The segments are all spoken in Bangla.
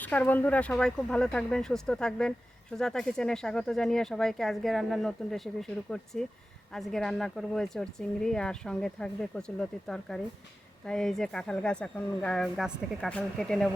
নমস্কার বন্ধুরা, সবাই খুব ভালো থাকবেন, সুস্থ থাকবেন। সুজাতা কিচেনে স্বাগত জানিয়ে সবাইকে আজকে রান্নার নতুন রেসিপি শুরু করছি। আজকে রান্না করব চোর চিংড়ি আর সঙ্গে থাকবে কচুলতির তরকারি। তাই এই যে কাঁঠাল গাছ, এখন গাছ থেকে কাঁঠাল কেটে নেব।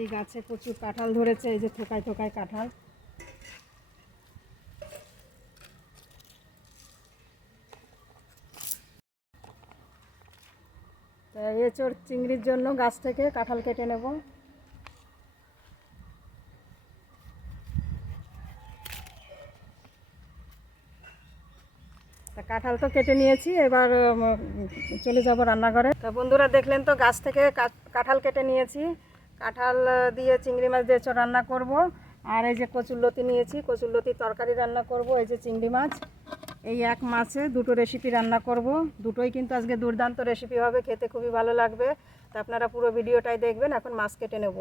এই গাছে প্রচুর কাঁঠাল ধরেছে, এই যে থোকায় থোকায় কাঁঠাল। তা চিংড়ির জন্য গাছ থেকে কাঁঠাল কেটে নেব। তা কাঁঠাল তো কেটে নিয়েছি, এবার চলে যাব রান্নাঘরে। তা বন্ধুরা দেখলেন তো গাছ থেকে কাঁঠাল কেটে নিয়েছি। কাঁঠাল দিয়ে চিংড়ি মাছ দিয়ে রান্না করব। আর এই যে কচুরলতি নিয়েছি কচুরলতি তরকারি রান্না করব, এই যে চিংড়ি মাছ। এই এক মাছে দুটো রেসিপি রান্না করব। দুটোই কিন্তু আজকে দুর্দান্ত রেসিপি হবে, খেতে খুবই ভালো লাগবে। তা আপনারা পুরো ভিডিওটাই দেখবেন, এখন মাছ কেটে নেব।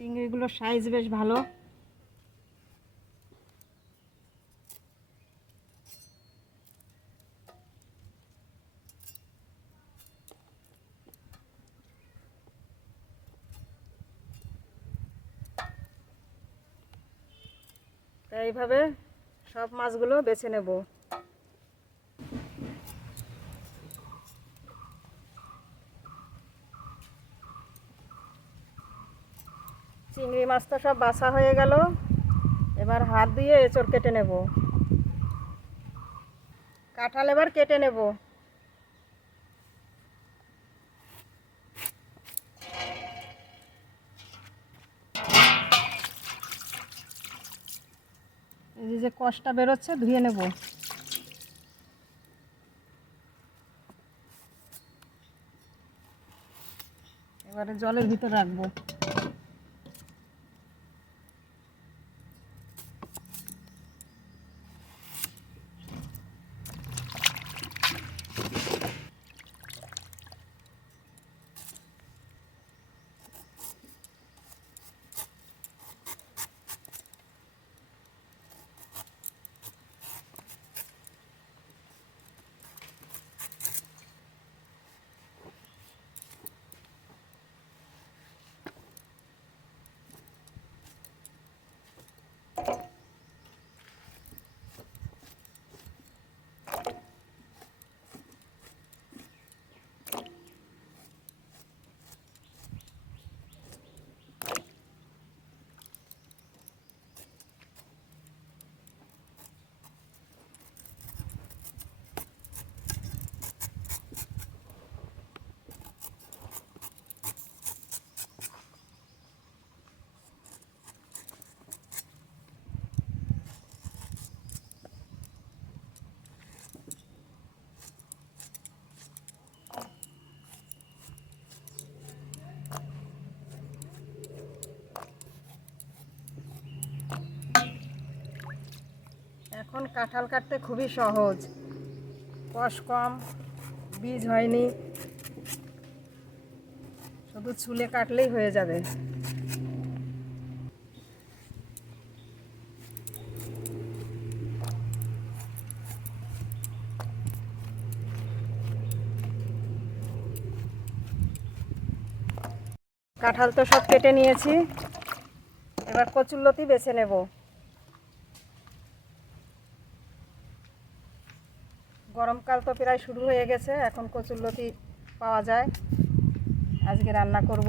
চিংড়িগুলোর সাইজ বেশ ভালো। এইভাবে সব মাছগুলো বেছে নেব। মাছটা সব বাসা হয়ে গেল। এবার হাত দিয়ে এঁচড় কেটে নেব। কাঁঠাল এবার কেটে নেব। এই যে কষটা বেরোচ্ছে, ধুয়ে নেব। এবারে জলের ভিতর রাখব। এখন কাঁঠাল কাটতে খুবই সহজ। কষ কম, বীজ হয়নি। শুধু চুলে কাটলেই হয়ে যাবে। কাঁঠাল তো সব কেটে নিয়েছি। এবার কচুরলতি বেছে নেব। গরমকাল তো প্রায় শুরু হয়ে গেছে এখন কচুরলতি পাওয়া যায়। আজকে রান্না করব।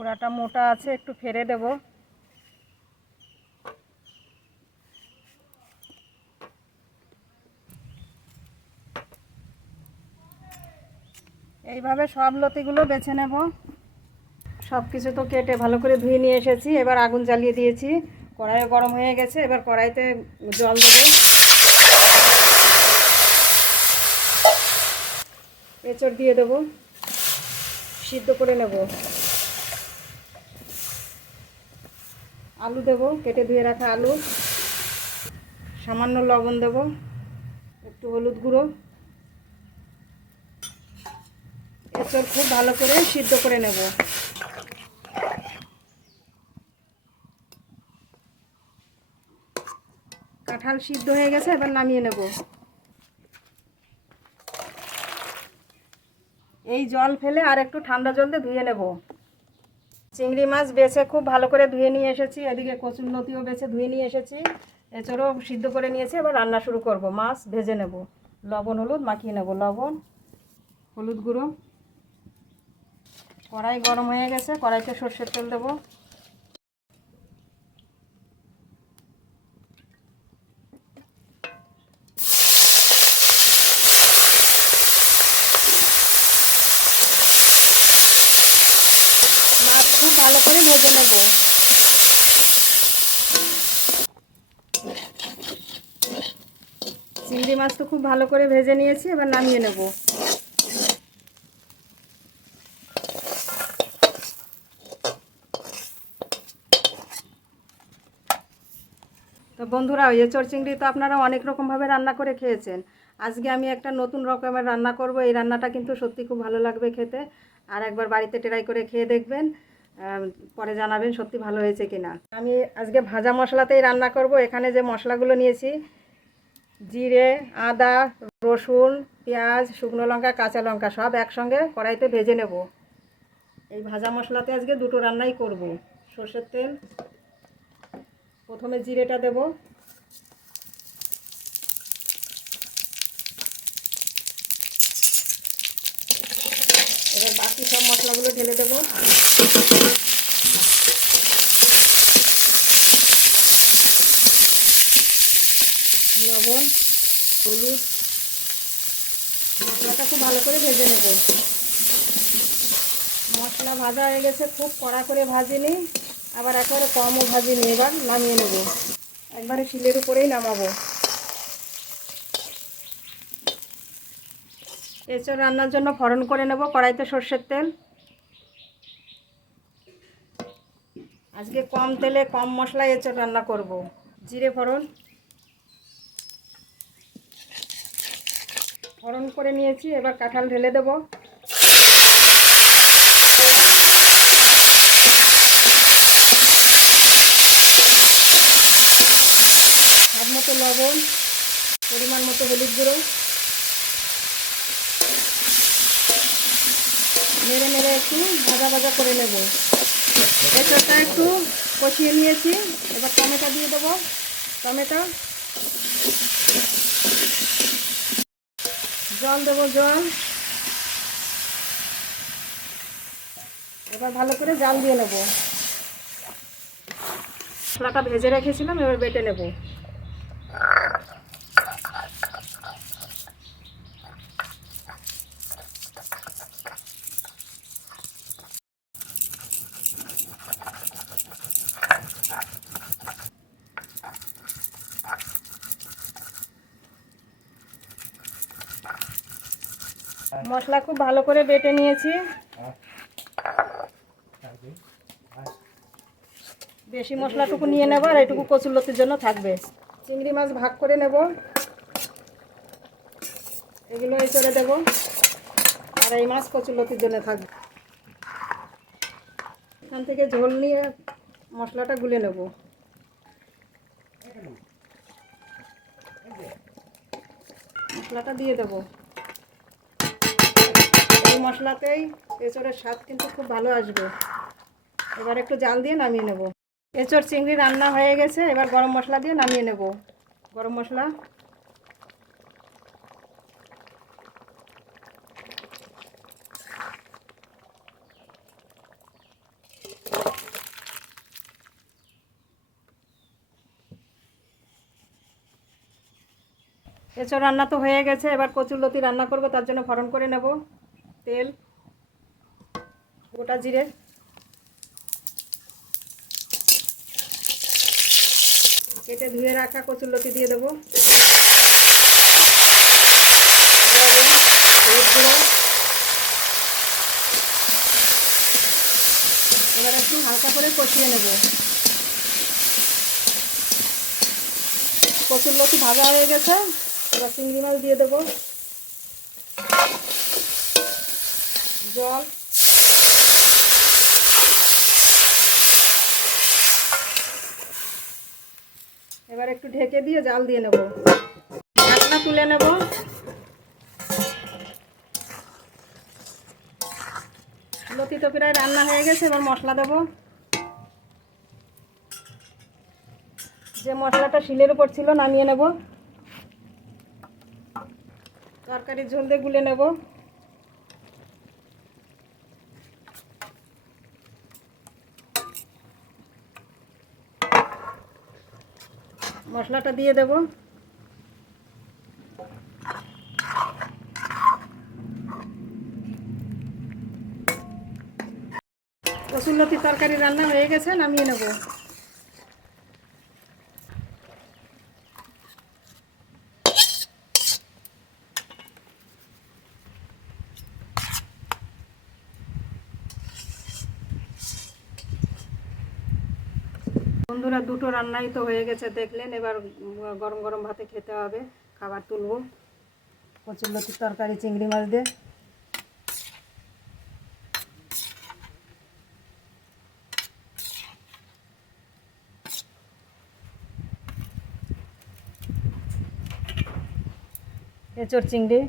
গোড়াটা মোটা আছে, একটু ফেরে দেব। এইভাবে সব লতিগুলো বেছে নেব। সব কিছু তো কেটে ভালো করে ধুয়ে নিয়ে এসেছি। এবার আগুন জ্বালিয়ে দিয়েছি। কড়াইও গরম হয়ে গেছে। এবার কড়াইতে জল দেবো। এঁচড় দিয়ে দেবো। সিদ্ধ করে নেব। আলু দেবো, কেটে ধুয়ে রাখা আলু। সামান্য লবণ দেব, একটু হলুদ গুঁড়ো। এঁচড় খুব ভালো করে সিদ্ধ করে নেব। কাঁঠাল সিদ্ধ হয়ে গেছে, এবার নামিয়ে নেব। এই জল ফেলে আর একটু ঠান্ডা জল দিয়ে ধুয়ে নেব। চিংড়ি মাছ বেছে খুব ভালো করে ধুয়ে নিয়ে এসেছি। এদিকে কচুর নতিও বেছে ধুয়ে নিয়ে এসেছি। এছাড়াও সিদ্ধ করে নিয়েছি, এবার রান্না শুরু করব। মাছ ভেজে নেব। লবণ, হলুদ, মাখিয়ে নেব। লবণ, হলুদ গুঁড়ো। কড়াই গরম হয়ে গেছে, কড়াইতে সর্ষের তেল দেবো। খুব ভালো করে ভেজে নেব। চিংড়ি মাছ তো খুব ভালো করে ভেজে নিয়েছি, এবার নামিয়ে নেব। তো বন্ধুরা, ওই এঁচড় চিংড়ি তো আপনারা অনেক রকমভাবে রান্না করে খেয়েছেন। আজকে আমি একটা নতুন রকমের রান্না করব, এই রান্নাটা কিন্তু সত্যি খুব ভালো লাগবে খেতে। আর একবার বাড়িতে ট্রাই করে খেয়ে দেখবেন। পরে জানাবেন সত্যি ভালো হয়েছে কিনা। আমি আজকে ভাজা মশলাতেই রান্না করব। এখানে যে মশলাগুলো নিয়েছি, জিরে, আদা, রসুন, পেঁয়াজ, শুকনো লঙ্কা, কাঁচা লঙ্কা সব একসঙ্গে কড়াইতে ভেজে নেব। এই ভাজা মশলাতে আজকে দুটো রান্নাই করব। সর্ষের তেল, প্রথমে জিরেটা দেব। এবার বাকি সব মশলাগুলো ঢেলে দেবো। লবণ, হলুদ মশলাটা খুব ভালো করে ভেজে নেব। মশলা ভাজা হয়ে গেছে, খুব কড়া করে ভাজিনি, আবার একেবারে কমও ভাজিনি, এবার নামিয়ে নেব। একবারে শিলের উপরেই নামাবো। এঁচড় রান্নার জন্য ফড়ন করে নেব, কড়াইতে সর্ষের তেল। আজকে কম তেলে কম মশলায় এঁচড় রান্না করব। জিরে ফড়ন। ফড়ন করে নিয়েছি, এবার কাঁঠাল ঢেলে দেবো। স্বাদ মতো লবণ, পরিমাণ মতো হলুদ গুঁড়ো। নেড়ে নেড়ে একটু ভাজা ভাজা করে নেব। এসবটা একটু কষিয়ে নিয়েছি। এবার টমেটো দিয়ে দেবো। টমেটো। জল দেবো, জল। এবার ভালো করে জাল দিয়ে নেব। মশলাটা ভেজে রেখেছিলাম, এবার বেটে নেব। মশলা খুব ভালো করে বেটে নিয়েছি। বেশি মশলাটুকু নিয়ে নেব আর এটুকু কচুরলতির জন্য থাকবে। চিংড়ি মাছ ভাগ করে নেব। এগুলো এই চড়ে দেবো। আর এই মাছ কচুরলতির জন্য থাকবে। এখান থেকে ঝোল নিয়ে মশলাটা গুলে নেব। মশলাটা দিয়ে দেবো। মশলাতেই এঁচড়ের স্বাদ কিন্তু খুব ভালো আসবে। এবার একটু জাল দিয়ে নামিয়ে নেব। এঁচড় চিংড়ি রান্না হয়ে গেছে, এবার গরম মশলা দিয়ে নামিয়ে নেব। গরম মশলা। এছাড়া রান্না তো হয়ে গেছে, এবার কচুর লতি রান্না করব, তার জন্য ফরন করে নেব। তেল, গোটা জিরে। কেটে ধুয়ে রাখা কচুরলতি দিয়ে দেবো। এবার একটু হালকা করে কষিয়ে নেব। কচুর লতি ভাজা হয়ে গেছে, এবার চিংড়ি মাছ দিয়ে দেবো। জল। এবার একটু ঢেকে দিয়ে জাল দিয়ে নেব। ঢাকনা তুলে নেব। লতি তো প্রায় রান্না হয়ে গেছে, এবার মশলা দেবো। যে মশলাটা শিলের উপর ছিল নামিয়ে নেব। তরকারির ঝোল দিয়ে গুলে নেব। মশলাটা দিয়ে দেব। লতি তরকারি রান্না হয়ে গেছে নামিয়ে নেব। বন্ধুরা দুটো রান্নাই তো হয়ে গেছে, দেখলেন? এবার গরম গরম ভাতে খেতে হবে। খাবার তুলব। তুলবো কচুরলতির তরকারি, চিংড়ি মাছ দিয়ে। এঁচড় চিংড়ি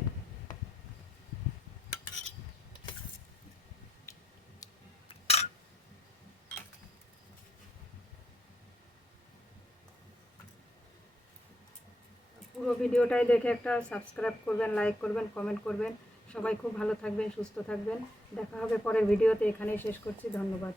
পুরো ভিডিওটাই দেখে একটা সাবস্ক্রাইব করবেন লাইক করবেন কমেন্ট করবেন। সবাই খুব ভালো থাকবেন, সুস্থ থাকবেন। দেখা হবে পরের ভিডিওতে। এখানেই শেষ করছি। ধন্যবাদ।